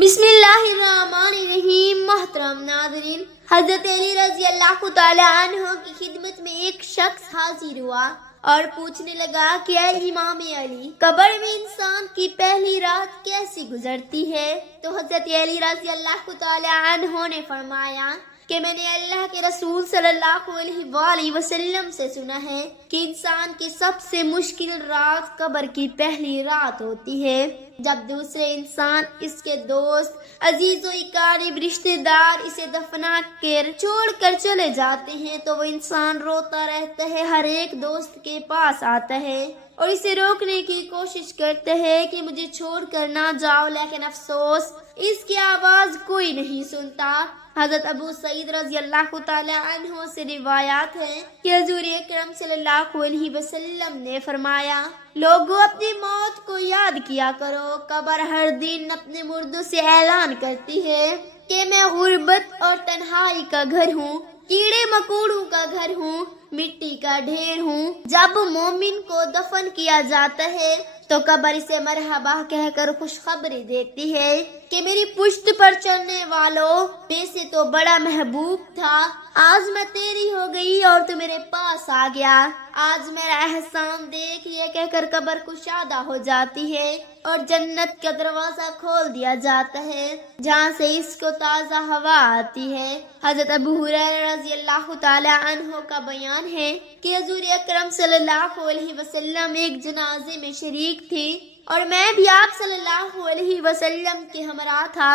بسم اللہ الرحمن الرحیم۔ محترم ناظرین، حضرت علی رضی اللہ تعالی عنہ کی خدمت میں ایک شخص حاضر ہوا اور پوچھنے لگا کہ اے امام علی، قبر میں انسان کی پہلی رات کیسی گزرتی ہے؟ تو حضرت علی رضی اللہ تعالی عنہ نے فرمایا کہ میں نے اللہ کے رسول صلی اللہ علیہ وآلہ وسلم سے سنا ہے کہ انسان کی سب سے مشکل رات قبر کی پہلی رات ہوتی ہے، جب دوسرے انسان، اس کے دوست، عزیز و اقارب، رشتہ دار اسے دفنا کر چھوڑ کر چلے جاتے ہیں تو وہ انسان روتا رہتا ہے، ہر ایک دوست کے پاس آتا ہے اور اسے روکنے کی کوشش کرتا ہے کہ مجھے چھوڑ کر نہ جاؤ، لیکن افسوس اس کی آواز کوئی نہیں سنتا۔ حضرت ابو سعید رضی اللہ تعالی عنہ سے روایات ہے کہ حضور اکرم صلی اللہ علیہ وسلم نے فرمایا، لوگوں اپنی موت کو یاد کیا کرو، قبر ہر دن اپنے مردوں سے اعلان کرتی ہے کہ میں غربت اور تنہائی کا گھر ہوں، کیڑے مکوڑوں کا گھر ہوں، مٹی کا ڈھیر ہوں۔ جب مومن کو دفن کیا جاتا ہے تو قبر اسے مرحبا کہہ کر خوشخبری دیتی ہے کہ میری پشت پر چلنے والوں میں سے تو بڑا محبوب تھا، آج میں تیری ہو گئی اور تو میرے پاس آ گیا، آج میرا احسان دیکھ، یہ کہہ کر قبر کشادہ ہو جاتی ہے اور جنت کا دروازہ کھول دیا جاتا ہے جہاں سے اس کو تازہ ہوا آتی ہے۔ حضرت ابو ہریرہ رضی اللہ تعالی عنہ کا بیان ہے کہ حضور اکرم صلی اللہ علیہ وسلم ایک جنازے میں شریک تھی اور میں بھی آپ صلی اللہ علیہ وسلم کے ہمراہ تھا۔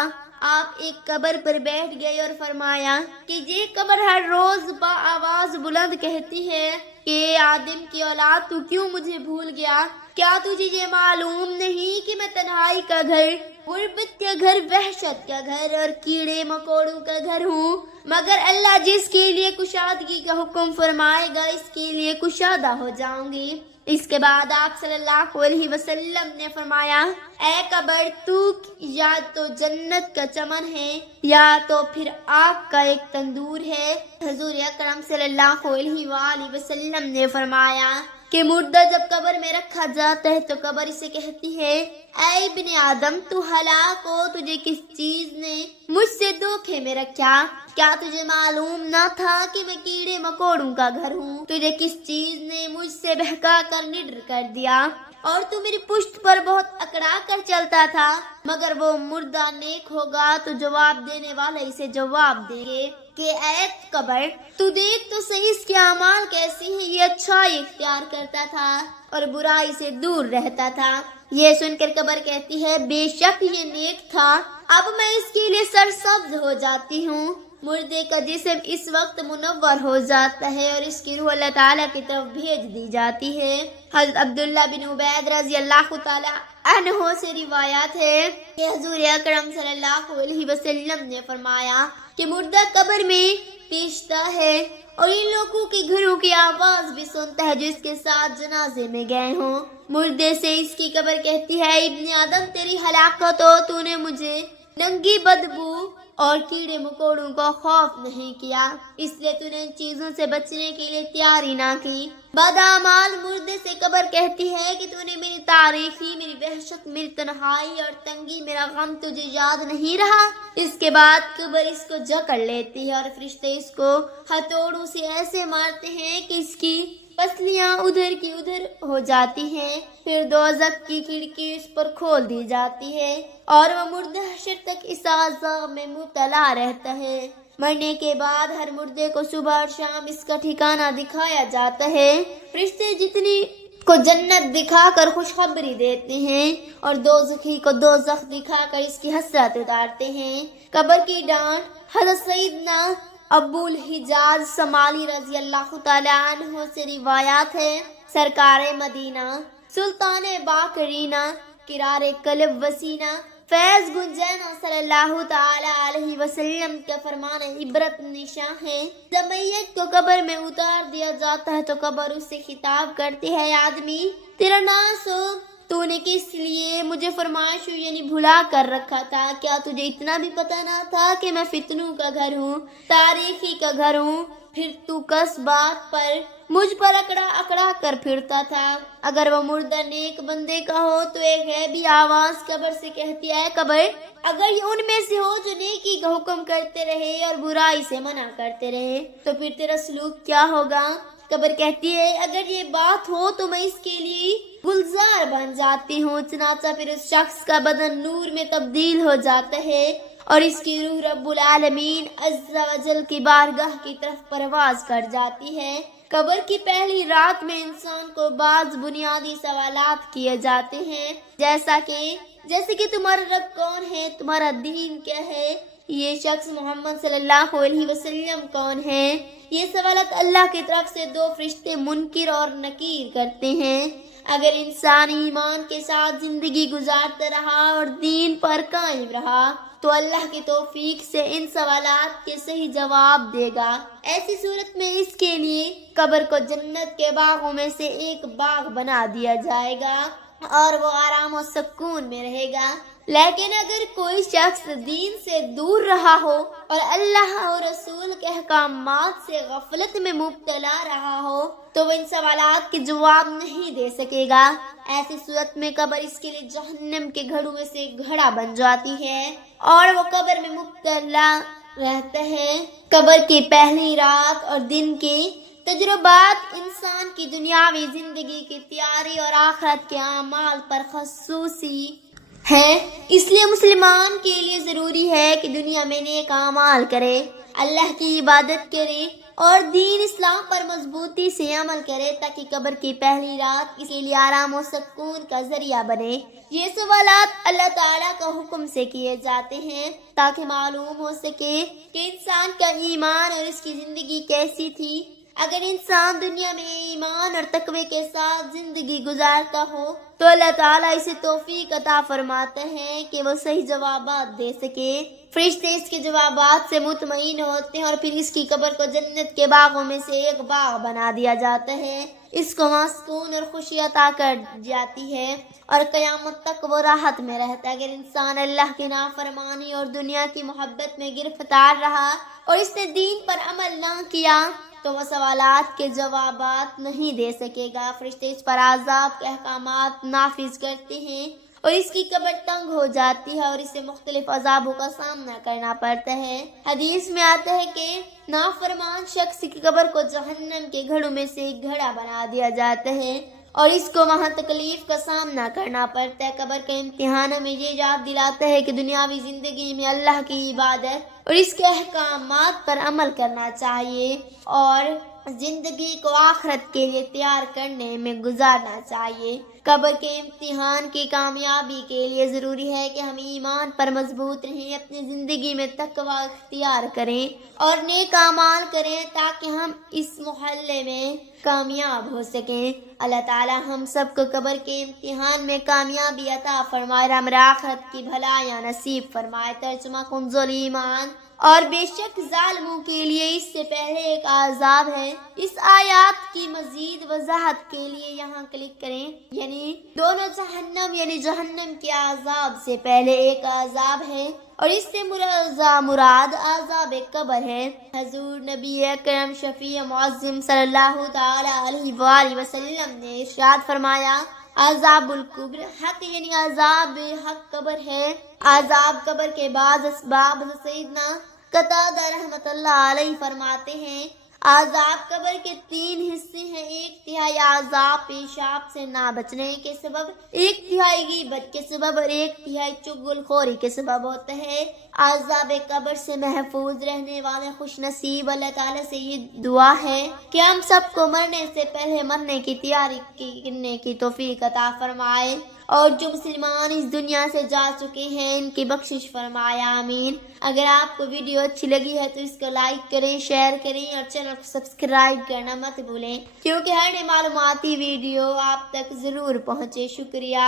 آپ ایک قبر پر بیٹھ گئے اور فرمایا کہ یہ قبر ہر روز با آواز بلند کہتی ہے کہ آدم کی اولاد، تو کیوں مجھے بھول گیا؟ کیا تجھے یہ معلوم نہیں کہ میں تنہائی کا گھر، غربت کا گھر، وحشت کا گھر اور کیڑے مکوڑوں کا گھر ہوں؟ مگر اللہ جس کے لیے کشادگی کا حکم فرمائے گا اس کے لیے کشادہ ہو جاؤں گی۔ اس کے بعد آپ صلی اللہ علیہ وسلم نے فرمایا، اے قبر، تو یا تو جنت کا چمن ہے یا تو پھر آگ کا ایک تندور ہے۔ حضور اکرم صلی اللہ علیہ وآلہ وسلم نے فرمایا کہ مردہ جب قبر میں رکھا جاتا ہے تو قبر اسے کہتی ہے، اے ابن آدم، تو ہلاک ہو، تجھے کس چیز نے مجھ سے دھوکے میں رکھا؟ کیا تجھے معلوم نہ تھا کہ میں کیڑے مکوڑوں کا گھر ہوں؟ تجھے کس چیز نے مجھ سے بہکا کر نڈر کر دیا اور تو میری پشت پر بہت اکڑا کر چلتا تھا؟ مگر وہ مردہ نیک ہوگا تو جواب دینے والے اسے جواب دیں گے کہ اے قبر، تو دیکھ تو صحیح اس کے اعمال کیسی ہیں، یہ اچھائی اختیار کرتا تھا اور برائی سے دور رہتا تھا۔ یہ سن کر قبر کہتی ہے، بے شک یہ نیک تھا، اب میں اس کے لیے سرسبز ہو جاتی ہوں۔ مردے کا جسم اس وقت منور ہو جاتا ہے اور اس کی روح اللہ تعالیٰ کی طرف بھیج دی جاتی ہے۔ حضرت عبداللہ بن عبید رضی اللہ تعالیٰ عنہ سے روایات ہے کہ حضور اکرم صلی اللہ علیہ وسلم نے فرمایا کہ مردہ قبر میں پیشتا ہے اور ان لوگوں کے گھروں کی آواز بھی سنتا ہے جو اس کے ساتھ جنازے میں گئے ہوں۔ مردے سے اس کی قبر کہتی ہے، ابن آدم، تیری ہلاکت ہو، تو نے مجھے ننگی بدبو اور کیڑے مکوڑوں کو خوف نہیں کیا، اس لیے تو نے ان چیزوں سے بچنے کے لیے تیاری نہ کی۔ بدعمال مردے سے قبر کہتی ہے کہ تو نے میری تاریخی، میری وحشت، میری تنہائی اور تنگی، میرا غم تجھے یاد نہیں رہا؟ اس کے بعد قبر اس کو جکڑ لیتی ہے اور فرشتے اس کو ہتھوڑوں سے ایسے مارتے ہیں کہ اس کی پسلیاں ادھر کی ادھر ہو جاتی ہیں، پھر دوزخ کی کھڑکی اس پر کھول دی جاتی ہے اور وہ مردہ حشر تک اس عذاب میں مبتلا رہتا ہے۔ مرنے کے بعد ہر مردے کو صبح اور شام اس کا ٹھکانہ دکھایا جاتا ہے۔ فرشتے جتنی کو جنت دکھا کر خوشخبری دیتے ہیں اور دوزخی کو دوزخ دکھا کر اس کی حسرت اتارتے ہیں۔ قبر کی ڈانٹ حضرت سیدنا ابو الحجاز شمالی رضی اللہ تعالی عنہ سے روایات ہے، سرکار مدینہ، سلطان باقرینہ، کرار قلب وسینہ، فیض گنجینا صلی اللہ تعالی علیہ وسلم کا فرمان عبرت نشاں ہے۔ جب میت کو قبر میں اتار دیا جاتا ہے تو قبر اس سے خطاب کرتی ہے، آدمی، تیرا ناس ہو، تو نے کس لیے مجھے فرمائش یعنی بھلا کر رکھا تھا؟ کیا تجھے اتنا بھی پتہ نہ تھا کہ میں فتنوں کا گھر ہوں، تاریخی کا گھر ہوں؟ پھر تو کس بات پر مجھ پر اکڑا اکڑا کر پھرتا تھا؟ اگر وہ مردہ نیک بندے کا ہو تو ایک غیبی آواز قبر سے کہتی ہے قبر، اگر یہ ان میں سے ہو جو نیکی کا حکم کرتے رہے اور برائی سے منع کرتے رہے تو پھر تیرا سلوک کیا ہوگا؟ قبر کہتی ہے اگر یہ بات ہو تو میں اس کے لیے گلزار بن جاتی ہوں۔ چنانچہ پھر اس شخص کا بدن نور میں تبدیل ہو جاتا ہے اور اس کی روح رب العالمین عز و جل کی بارگاہ کی طرف پرواز کر جاتی ہے۔ قبر کی پہلی رات میں انسان کو بعض بنیادی سوالات کیے جاتے ہیں، جیسے کہ تمہارا رب کون ہے، تمہارا دین کیا ہے، یہ شخص محمد صلی اللہ علیہ وسلم کون ہے۔ یہ سوالات اللہ کی طرف سے دو فرشتے منکر اور نکیر کرتے ہیں۔ اگر انسان ایمان کے ساتھ زندگی گزارتا رہا اور دین پر قائم رہا تو اللہ کی توفیق سے ان سوالات کے صحیح جواب دے گا۔ ایسی صورت میں اس کے لیے قبر کو جنت کے باغوں میں سے ایک باغ بنا دیا جائے گا اور وہ آرام و سکون میں رہے گا۔ لیکن اگر کوئی شخص دین سے دور رہا ہو اور اللہ اور رسول کے احکامات سے غفلت میں مبتلا رہا ہو تو وہ ان سوالات کے جواب نہیں دے سکے گا۔ ایسی صورت میں قبر اس کے لیے جہنم کے گھڑوں میں سے ایک گھڑا بن جاتی ہے اور وہ قبر میں مبتلا رہتا ہے۔ قبر کی پہلی رات اور دن کے تجربات انسان کی دنیاوی زندگی کی تیاری اور آخرت کے اعمال پر خصوصی ہے، اس لیے مسلمان کے لیے ضروری ہے کہ دنیا میں نیک اعمال کرے، اللہ کی عبادت کرے اور دین اسلام پر مضبوطی سے عمل کرے تاکہ قبر کی پہلی رات اس کے لیے آرام و سکون کا ذریعہ بنے۔ یہ سوالات اللہ تعالیٰ کا حکم سے کیے جاتے ہیں تاکہ معلوم ہو سکے کہ انسان کا ایمان اور اس کی زندگی کیسی تھی۔ اگر انسان دنیا میں ایمان اور تقوی کے ساتھ زندگی گزارتا ہو تو اللہ تعالیٰ اسے توفیق عطا فرماتا ہے کہ وہ صحیح جوابات دے سکے۔ فرشتے اس کے جوابات سے مطمئن ہوتے ہیں اور پھر اس کی قبر کو جنت کے باغوں میں سے ایک باغ بنا دیا جاتا ہے۔ اس کو وہاں سکون اور خوشی عطا کر جاتی ہے اور قیامت تک وہ راحت میں رہتا ہے۔ اگر انسان اللہ کی نافرمانی اور دنیا کی محبت میں گرفتار رہا اور اس نے دین پر عمل نہ کیا تو وہ سوالات کے جوابات نہیں دے سکے گا۔ فرشتے اس پر عذاب کے احکامات نافذ کرتے ہیں اور اس کی قبر تنگ ہو جاتی ہے اور اسے مختلف عذابوں کا سامنا کرنا پڑتا ہے۔ حدیث میں آتا ہے کہ نافرمان شخص کی قبر کو جہنم کے گھڑوں میں سے ایک گھڑا بنا دیا جاتا ہے اور اس کو وہاں تکلیف کا سامنا کرنا پڑتا ہے۔ قبر کے امتحان میں یہ یاد دلاتا ہے کہ دنیاوی زندگی میں اللہ کی عبادت اور اس کے احکامات پر عمل کرنا چاہیے اور زندگی کو آخرت کے لیے تیار کرنے میں گزارنا چاہیے۔ قبر کے امتحان کی کامیابی کے لیے ضروری ہے کہ ہم ایمان پر مضبوط رہیں، اپنی زندگی میں تقوی اختیار کریں اور نیک اعمال کریں تاکہ ہم اس محلے میں کامیاب ہو سکیں۔ اللہ تعالی ہم سب کو قبر کے امتحان میں کامیابی عطا فرمائے، ہمارے آخرت کی بھلائیاں نصیب فرمائے۔ ترجمہ کنز ایمان۔ اور بے شک ظالموں کے لیے اس سے پہلے ایک عذاب ہے۔ اس آیات کی مزید وضاحت کے لیے یہاں کلک کریں، یعنی دونوں جہنم کے عذاب سے پہلے ایک عذاب ہے اور اس سے مراد عذاب قبر ہے۔ حضور نبی اکرم شفیع معظم صلی اللہ تعالی علیہ وآلہ وسلم نے ارشاد فرمایا عذاب القبر حق، یعنی عذاب حق قبر ہے۔ عذاب قبر کے بعض اسباب سیدنا قتادہ رحمۃ اللہ علیہ فرماتے ہیں عذاب قبر کے 3 حصے ہیں۔ 1/3 عذاب پیشاب سے نہ بچنے کے سبب، 1/3 غیبت کے سبب اور 1/3 چغل خوری کے سبب ہوتا ہے۔ عذاب قبر سے محفوظ رہنے والے خوش نصیب اللہ تعالیٰ سے یہ دعا ہے کہ ہم سب کو مرنے سے پہلے مرنے کی تیاری کرنے کی توفیق عطا فرمائے اور جو مسلمان اس دنیا سے جا چکے ہیں ان کی بخشش فرمائے، آمین۔ اگر آپ کو ویڈیو اچھی لگی ہے تو اس کو لائک کریں، شیئر کریں اور چینل کو سبسکرائب کرنا مت بھولیں کیونکہ ہر نئی معلوماتی ویڈیو آپ تک ضرور پہنچے۔ شکریہ۔